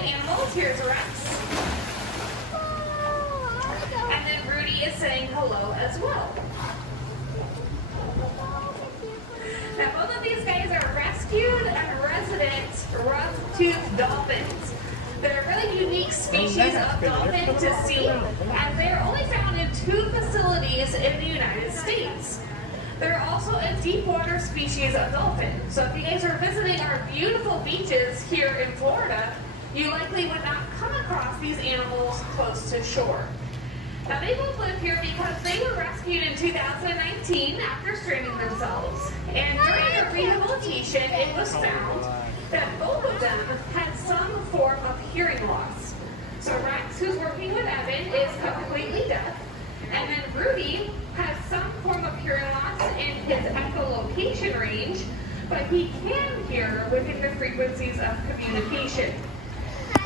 the animals. Here's Rex. And then Rudy is saying hello as well. Now both of these guys are rescued and resident rough-toothed dolphins. They're a really unique species of dolphin to see, as they are only found in 2 facilities in the United States. They're also a deep water species of dolphin. So if you guys are visiting our beautiful beaches here in Florida, you likely would not come across these animals close to shore. Now they both live here because they were rescued in 2019 after straining themselves. And during their rehabilitation, it was found that both of them had some form of hearing loss. So Rex, who's working with Evan, is completely deaf. And then Rudy has some form of hearing loss in his echolocation range, but he can hear within the frequencies of communication.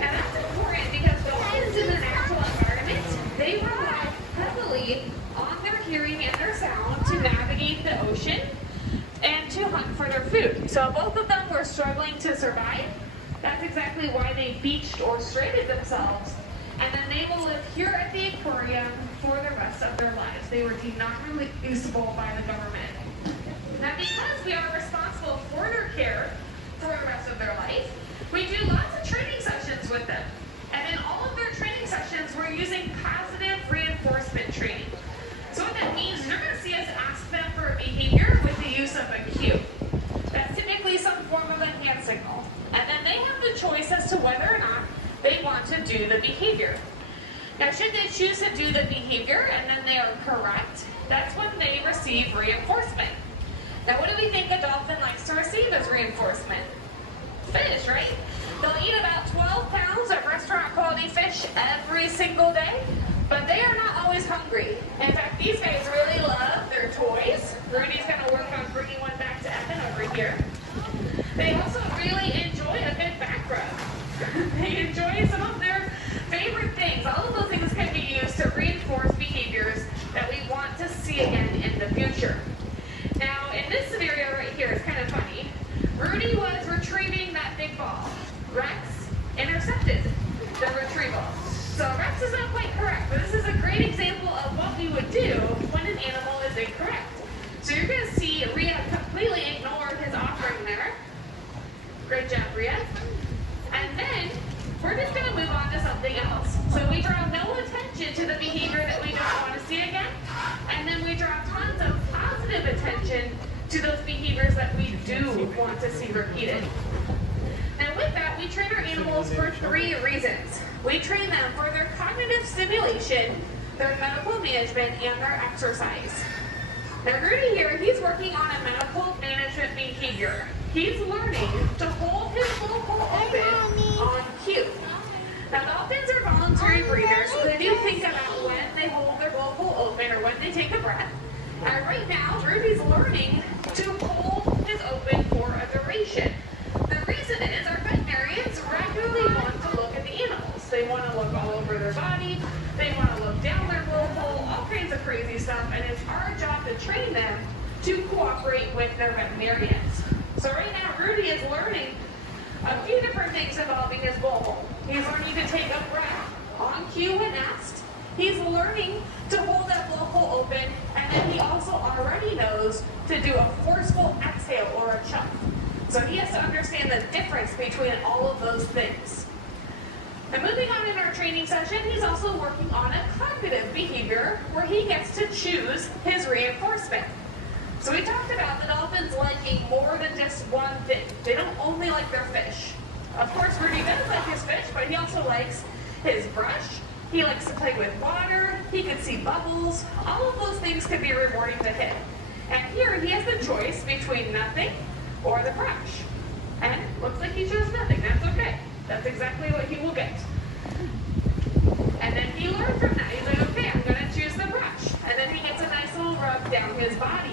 Now that's important because dolphins in the natural environment, they rely heavily on their hearing and their sound to navigate the ocean and to hunt for their food. So both of them were struggling to survive. That's exactly why they beached or stranded themselves. And then they will live here at the aquarium for the rest of their lives. They were deemed not releasable by the government. Now because we are responsible for their care for the rest of their life, we do lots of training sessions with them. And in all of their training sessions, we're using positive reinforcement training. So what that means is you're going to see us ask them for a behavior with the use of a cue. That's typically some form of a hand signal. And then they have the choice as to whether or not they want to do the behavior. Now should they choose to do the behavior and then they are correct, that's when they receive reinforcement. Now what do we think a dolphin likes to receive as reinforcement? Fish, right? They'll eat about 12 pounds of restaurant quality fish every single day, but they are not always hungry. In fact, these guys really love their toys. Rudy's going to work on bringing one back to Evan over here. They also really enjoy a good back rub. They enjoy some of their favorite things. All of those things can be used to reinforce behaviors that we want to see again in the future. Now, in this scenario right here, it's kind of funny. Rudy was retrieving that big ball. Rex intercepted the retrieval. So Rex is not quite correct, but this is a great example of what we would do when an animal is incorrect. So you're going to see Rhea completely ignore his offering there. Great job, Rhea. And then we're just going to move on to something else. So we draw no attention to the behavior that we don't want to see again. And then we draw tons of positive attention to those behaviors that we do want to see repeated. And with that, we train our animals for 3 reasons. We train them for their cognitive stimulation, their medical management, and their exercise. Now Rudy here, he's working on a medical management behavior. He's learning to hold his blowhole open on cue. Now dolphins are voluntary breathers, so they do think about when they hold their blowhole open or when they take a breath. And right now, Rudy's learning to hold his open for a duration. The reason is our veterinarians regularly want to look at the animals. They want to look all over their body, they want to look down their blowhole, all kinds of crazy stuff, and it's our job to train them to cooperate with their veterinarians. So right now, Rudy is learning a few different things involving his blowhole. He's learning to take a breath on cue when asked. He's learning to hold that blowhole open, and then he also already knows to do a forceful exhale or a chuck. So he has to understand the difference between all of those things. And moving on in our training session, he's also working on a cognitive behavior where he gets to choose his reinforcement. So we talked about the dolphins liking more than just one thing. They don't only like their fish. Of course, Rudy does like his fish, but he also likes his brush. He likes to play with water. He can see bubbles. All of those things can be rewarding to him. And here he has the choice between nothing or the brush. And looks like he chose nothing. That's okay. That's exactly what he will get. And then he learned from that. He's like, okay, I'm going to choose the brush. And then he gets a nice little rub down his body.